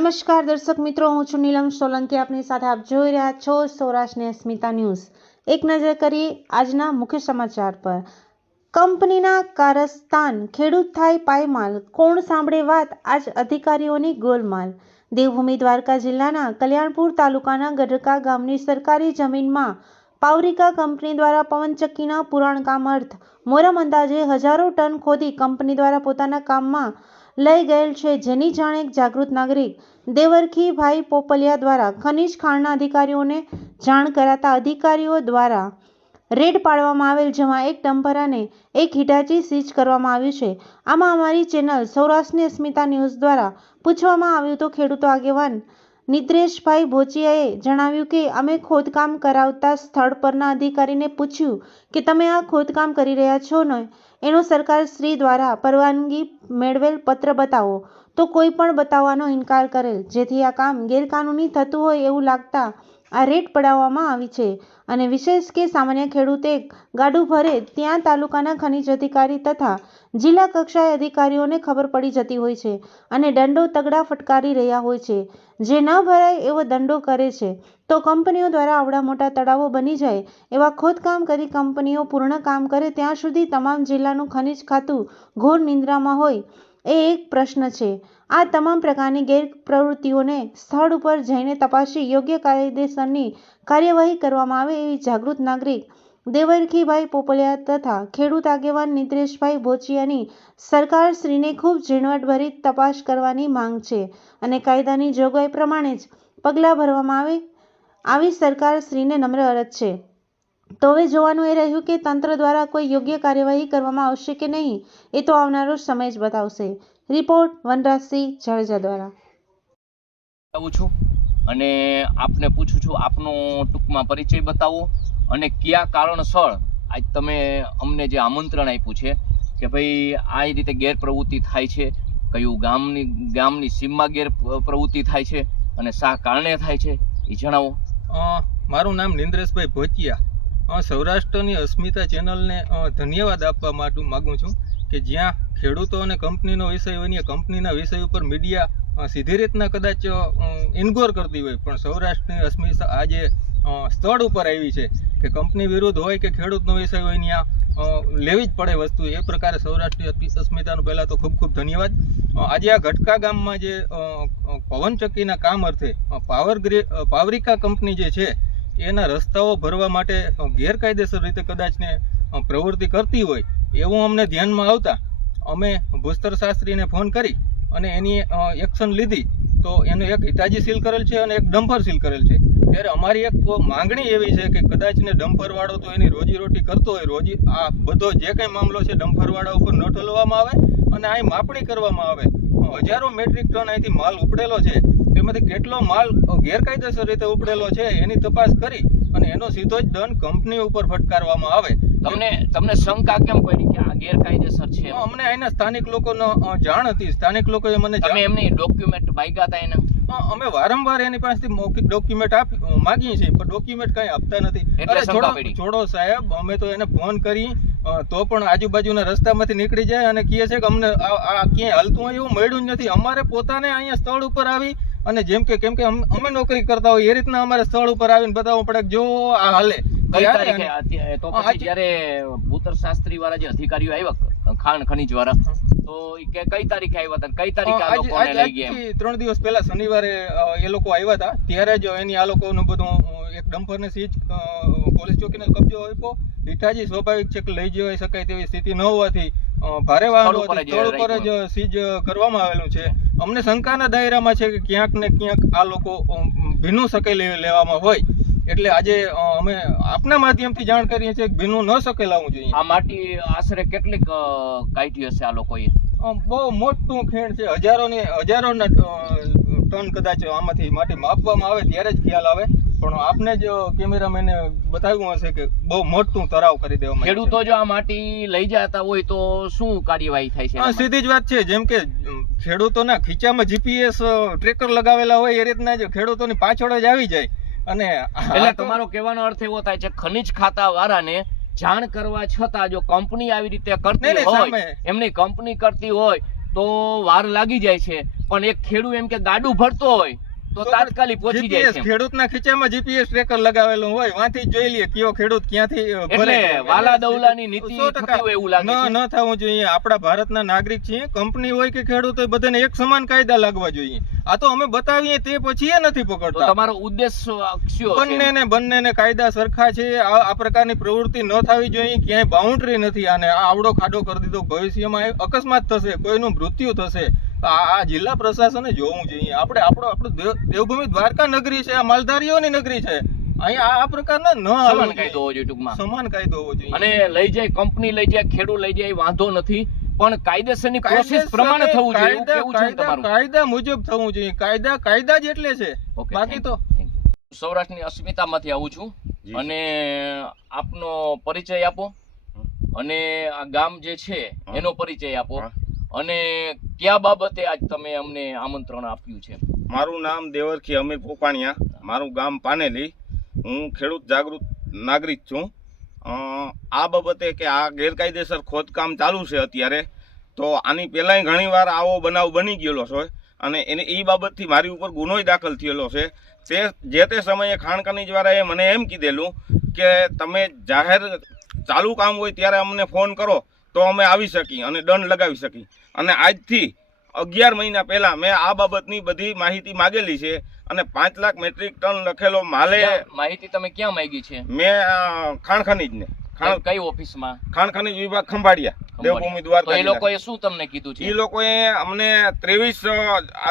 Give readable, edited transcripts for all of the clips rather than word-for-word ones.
નમસ્કાર દર્શક મિત્રો, હું છું નીલમ સોલંકી. આપની સાથે આપ જોઈ રહ્યા છો સૌરાષ્ટ્રની અસ્મિતા ન્યૂઝ. એક નજર કરીએ આજના મુખ્ય સમાચાર પર. કંપનીના કારસ્તાન, ખેડૂત થાય પાયમાલ, કોણ સાંભળે વાત, આજ અધિકારીઓની ગોલમાલ. દેવભૂમિ દ્વારકા જિલ્લાના કલ્યાણપુર તાલુકાના ગઢકા ગામની સરકારી જમીનમાં પાવરિકા કંપની દ્વારા પવનચક્કીના પુરાણકામ અર્થ મોરમ અંદાજે હજારો ટન ખોદી કંપની દ્વારા પોતાના કામમાં લઈ ગયેલ છે, જેની જાણ એક જાગૃત નાગરિક દેવરખીભાઈ પોપલિયા દ્વારા ખનીજ ખાણના અધિકારીઓને જાણ કરાતા અધિકારીઓ દ્વારા રેડ પાડવામાં આવેલ, જેમાં એક ડમ્પર અને એક હિટાચી સીઝ કરવામાં આવ્યું છે. આમાં અમારી ચેનલ સૌરાષ્ટ્રની અસ્મિતા ન્યૂઝ દ્વારા પૂછવામાં આવ્યું તો ખેડૂતો આગેવાન નિદ્રેશભાઈ ભોચિયાએ જણાવ્યું કે અમે ખોદકામ કરાવતા સ્થળ પરના અધિકારીને પૂછ્યું કે તમે આ ખોદકામ કરી રહ્યા છો ને એનો સરકાર શ્રી દ્વારા પરવાનગી મેળવેલ પત્ર બતાવો, તો કોઈ પણ બતાવવાનો ઇનકાર કરેલ, જેથી આ કામ ગેરકાનૂની થતું હોય એવું લાગતા આ રેડ પડાવવામાં આવી છે. અને વિશેષ કે સામાન્ય ખેડૂતે ગાડું ભરે ત્યાં તાલુકાના ખનીજ અધિકારી તથા જિલ્લા કક્ષાએ અધિકારીઓને ખબર પડી જતી હોય છે અને દંડો તગડા ફટકારી રહ્યા હોય છે. જે ન ભરાય એવો દંડો કરે છે, તો કંપનીઓ દ્વારા આવડા મોટા તળાવો બની જાય એવા ખોદકામ કરી કંપનીઓ પૂર્ણ કામ કરે ત્યાં સુધી તમામ જિલ્લાનું ખનીજ ખાતું ઘોર નિંદ્રામાં હોય એ એક પ્રશ્ન છે. આ તમામ પ્રકારની ગેરપ્રવૃત્તિઓને સ્થળ ઉપર જઈને તપાસી યોગ્ય કાયદેસરની કાર્યવાહી કરવામાં આવે એવી જાગૃત નાગરિક દેવરખીભાઈ પોપલિયા તથા ખેડૂત આગેવાન નિદ્રેશભાઈ ભોચિયાની સરકારશ્રીને ખૂબ ઝીણવટભરી તપાસ કરવાની માંગ છે અને કાયદાની જોગવાઈ પ્રમાણે જ પગલાં ભરવામાં આવે આવી સરકારશ્રીને નમ્ર અરજ છે. તો હવે જોવાનું એ રહ્યું કે તંત્ર દ્વારા કોઈ યોગ્ય કાર્યવાહી કરવામાં આવશે કે નહીં, એ તો આવનારો સમય જ બતાવશે. રિપોર્ટ વનરાજસિંહ જાડેજા દ્વારા. આવું છું અને આપને પૂછું છું, આપનો ટૂંકમાં પરિચય બતાવો અને કયા કારણસર આજ તમે અમને જે આમંત્રણ આપ્યું છે કે ભાઈ આ રીતે ગેરપ્રવૃત્તિ થાય છે, કયું ગામની સીમમાં ગેરપ્રવૃત્તિ થાય છે અને શા કારણે થાય છે એ જણાવો. મારું નામ નિદ્રેશભાઈ ભોચિયા. સૌરાષ્ટ્રની અસ્મિતા ચેનલને ધન્યવાદ આપવા માટે માગું છું કે જ્યાં ખેડૂતો અને કંપનીનો વિષય હોય ને કંપનીના વિષય ઉપર મીડિયા સીધી રીતના કદાચ ઇન્ગોર કરતી હોય, પણ સૌરાષ્ટ્રની અસ્મિતા આજે સ્થળ ઉપર આવી છે કે કંપની વિરુદ્ધ હોય કે ખેડૂતનો વિષય હોય ત્યાં લેવી જ પડે વસ્તુ. એ પ્રકારે સૌરાષ્ટ્રની અસ્મિતાનું પહેલાં તો ખૂબ ખૂબ ધન્યવાદ. આજે આ ગઢકા ગામમાં જે પવનચક્કીના કામ અર્થે પાવરિકા કંપની જે છે એના રસ્તાઓ ભરવા માટે ગેરકાયદેસર રીતે કદાચને પ્રવૃત્તિ કરતી હોય એવું અમને ધ્યાનમાં આવતા અમે ભૂસ્તર શાસ્ત્રીને ફોન કરી અને એની એક્શન લીધી. તો એનું એક હિટાચી સીલ કરેલ છે અને એક ડમ્પર સીલ કરેલ છે. ત્યારે અમારી એક માંગણી એવી છે કે કદાચને ડમ્પરવાળો તો એની રોજીરોટી કરતો હોય, આ બધો જે કંઈ મામલો છે ડમ્પરવાળા ઉપર ન ઠલવવામાં આવે અને અહીં માપણી કરવામાં આવે. હજારો મેટ્રિક ટન અહીંથી માલ ઉપડેલો છે, એમાંથી કેટલો માલ ગેરકાયદેસર રીતે ઉપડેલો છે એની તપાસ કરી અને એનો સીધો જ દંડ કંપની ઉપર ફટકારવામાં આવે. તમને શંકા કેમ પડી કે આ ગેરકાયદેસર છે? અમને અહીંના સ્થાનિક લોકોનો જાણ હતી. સ્થાનિક લોકોએ મને એમની ડોક્યુમેન્ટ માંગ્યા હતા એના? અમે વારંવાર એની પાસેથી મૌખિક ડોક્યુમેન્ટ માગીએ છીએ, પણ ડોક્યુમેન્ટ કઈ આપતા નથી. છોડો સાહેબ, અમે તો એને ફોન કરી તો પણ આજુબાજુના રસ્તામાંથી નીકળી જાય અને કહે છે કે અમને આ ક્યાંય હાલતું હોય એવું મળ્યું જ નથી. અમારે પોતાને અહીંયા સ્થળ ઉપર આવી અને કેમ કે અમે નોકરી કરતા હોય એ રીતના અમારે સ્થળ ઉપર આવીને બતાવવું પડે કે જો આ હાલે. જયારે ભૂતર શાસ્ત્રી વાળા જે અધિકારીઓ આવ્યા ખાણ ખનીજ વાળા, તો કઈ તારીખે આવ્યા હતા, કઈ તારીખે આ લોકોને લઈ ગયા? 3 દિવસ પહેલા શનિવારે એ લોકો આવ્યા હતા. ત્યારે જ એની આ લોકોનું બધું એક ડમ્પરને સીઝ પોલીસ ચોકીનો કબજો આપ્યો. હિટાચી સ્વાભાવિક છે કે લઈ જઈ શકાય તેવી સ્થિતિ ન હોવાથી ભારે વાહનો સ્થળ ઉપર જ સીઝ કરવામાં આવેલું છે. અમને શંકાના દાયરામાં છે કે ક્યાંક ને ક્યાંક આ લોકો ભીનું સકેલી લેવામાં હોય, એટલે આજે અમે આપના માધ્યમથી જાણ કરીએ છીએ કે ભીનું ન સકેલાવું જોઈએ. આ માટી આશરે કેટલીક કાઢી હશે આ લોકોએ? બહુ મોટું ખીણ છે, હજારોના ટન કદાચ આમાંથી માટી માપવામાં આવે ત્યારે જ ખ્યાલ આવે, પણ આપને જ કેમેરામેને બતાવ્યું હશે કે બહુ મોટું તરાવ કરી દેવામાં. ખેડૂતો જો આ માટી લઈ જતા હોય તો શું કાર્યવાહી થાય છે? સીધી જ વાત છે. જેમ કે ખેડૂતોના ખીચામાં જીપીએસ ટ્રેકર લગાવેલા હોય એ રીતના જ ખેડૂતોની પાછળ જ આવી જાય. અને એટલે તમારો કહેવાનો અર્થ એવો થાય છે ખનીજ ખાતા વાળાને જાણ કરવા છતાં જો કંપની આવી રીતે કરતી હોય, એમની કંપની કરતી હોય તો વાર લાગી જાય છે, પણ એક ખેડૂત એમ કે ગાડું ભરતો હોય તો તાત્કાલિક પહોંચી જાય જીપીએસ છે. ખેડૂતના ખીચામાં જીપીએસ ટ્રેકર લગાવેલું હોય, વાંથી જ જોઈ લઈએ કયો ખેડૂત ક્યાંથી ભરે એટલે છે. વાલા દવલાની નીતિ 100% થતી હોય એવું લાગે છે. ન થવું જોઈએ. આપણા ભારતના નાગરિક છીએ, કંપની હોય કે ખેડૂત હોય, બધાને એક સમાન કાયદા લાગવા જોઈએ. આ તો અમે બતાવીએ તે પછી એ નથી તો પકડતા. તમારો ઉદ્દેશ શું છે? બંનેને કાયદા સરખા છે. આ પ્રકારની પ્રવૃત્તિ ન થવી જોઈએ. ક્યાંય બાઉન્ડ્રી નથી. આને આ આવડો ખાડો કરી દીધો, ભવિષ્યમાં અકસ્માત થશે, કોઈનું મૃત્યુ થશે. આ જિલ્લા પ્રશાસને જોવું જોઈએ. આપણું દેવભૂમિ દ્વારકા નગરી છે, આ માલધારીઓની નગરી છે. અહીંયા આ પ્રકારના ન સમાન કાયદો હોવો જોઈએ ટૂંકમાં. સમાન કાયદો હોવો જોઈએ. અને લઈ જાય કંપની, લઈ જાય ખેડૂત, લઈ જાય વાંધો નથી, પણ કાયદેસરની પ્રોસેસ પ્રમાણે થવું જોઈએ એવું કેવું છે તમારું? કાયદા મુજબ થવું જોઈએ. કાયદા જ એટલે છે, Okay, બાકી તો સૌરાષ્ટ્રની અસ્મિતામાંથી આવું છું અને આપનો પરિચય આપો અને આ ગામ જે છે એનો પરિચય આપો અને કયા બાબતે આજ તમે અમને આમંત્રણ આપ્યું છે? મારું નામ દેવરખી અમીર પોપાણિયા, મારું ગામ પાનેલી. હું ખેડૂત જાગૃત નાગરિક છું. આ બાબતે કે આ ગેરકાયદેસર ખોદકામ ચાલુ છે અત્યારે, તો આની પહેલાંય ઘણીવાર આવો બનાવ બની ગયેલો છે અને એ બાબતથી મારી ઉપર ગુનોય દાખલ થયેલો છે. તે સમયે ખાણ ખનીજવાળાએ મને એમ કીધેલું કે તમે જાહેર ચાલુ કામ હોય ત્યારે અમને ફોન કરો તો અમે આવી શકી અને દંડ લગાવી શકી. અને આજથી 11 મહિના પહેલા મેં આ બાબતની બધી માહિતી માગેલી છે અને 5 લાખ મેટ્રિક ટન લખેલો માલે માહિતી તમે ક્યાં માંગી છે? મેં ખાણ ખનીજને કઈ ઓફિસમાં? ખાણ ખનીજ વિભાગ ખંભાળિયા, દેવભૂમિ તો દ્વારકા. એ લોકોએ શું તમને કીધું છે? એ લોકોએ અમને 23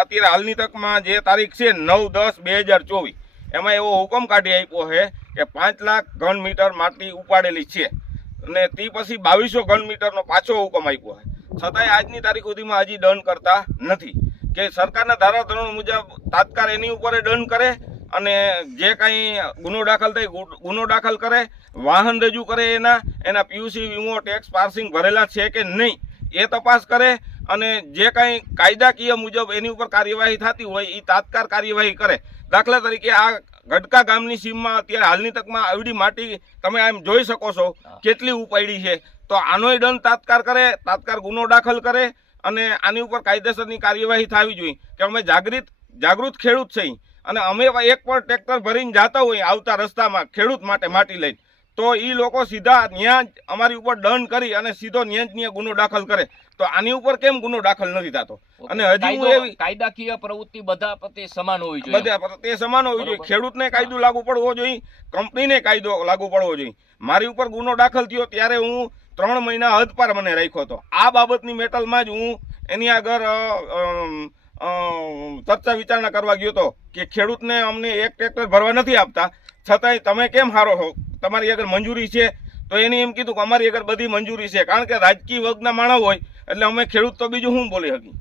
અત્યારે હાલની તકમાં જે તારીખ છે 9/10/2024 એમાં એવો હુકમ કાઢી આપ્યો છે કે 5 લાખ ઘન મીટર માટી ઉપાડેલી છે અને તે પછી 2200 ઘન મીટરનો પાછો હુકમ આપ્યો છે. છતાંય આજની તારીખ સુધીમાં હજી દંડ કરતા નથી. કે સરકારના ધારાધોરણ મુજબ તાત્કાળ એની ઉપર દંડ કરે અને જે કાંઈ ગુનો દાખલ થાય ગુનો દાખલ કરે, વાહન રજૂ કરે, એના પીયુસી, વીમો, ટેક્સ, પાર્સિંગ ભરેલા છે કે નહીં એ તપાસ કરે અને જે કાંઈ કાયદાકીય મુજબ એની ઉપર કાર્યવાહી થતી હોય એ તાત્કાળ કાર્યવાહી કરે. દાખલા તરીકે આ ગઢકા ગામની સીમમાં અત્યારે હાલની તકમાં આવડી માટી તમે આમ જોઈ શકો છો કેટલી ઉપાડી છે. તો આનોય દંડ તાત્કાળ કરે, તાત્કાળ ગુનો દાખલ કરે અને આની ઉપર કાયદેસરની કાર્યવાહી થવી જોઈએ. કે અમે જાગૃત ખેડૂત છીએ અને અમે એક પણ ટ્રેક્ટર ભરીને જતા હોય આવતા રસ્તામાં ખેડૂત માટે માટી લઈને, તો એ લોકો સીધા ન્યા જ અમારી ઉપર દંડ કરી અને સીધો ન્યા ગુનો દાખલ કરે. તો આની ઉપર કેમ ગુનો દાખલ નથી થતો? અને હજી હું એવી કાયદાકીય પ્રવૃત્તિ બધા પ્રત્યે સમાન હોવી જોઈએ. બધા તે સમાન હોવી જોઈએ. ખેડૂતને કાયદો લાગુ પડવો જોઈએ, કંપનીને કાયદો લાગુ પડવો જોઈએ. મારી ઉપર ગુનો દાખલ થયો ત્યારે હું 3 મહિના હદપાર મને રાખ્યો હતો. આ બાબતની મેટલમાં જ હું એની આગળ ચર્ચા વિચારણા કરવા ગયો હતો કે ખેડૂતને અમને એક ટ્રેક્ટર ભરવા નથી આપતા, છતાંય તમે કેમ હારો છો, તમારી આગળ મંજૂરી છે? તો એને એમ કીધું કે અમારી આગળ બધી મંજૂરી છે. કારણ કે રાજકીય વર્ગના માણસ હોય એટલે અમે ખેડૂત તો બીજું શું બોલી શકી.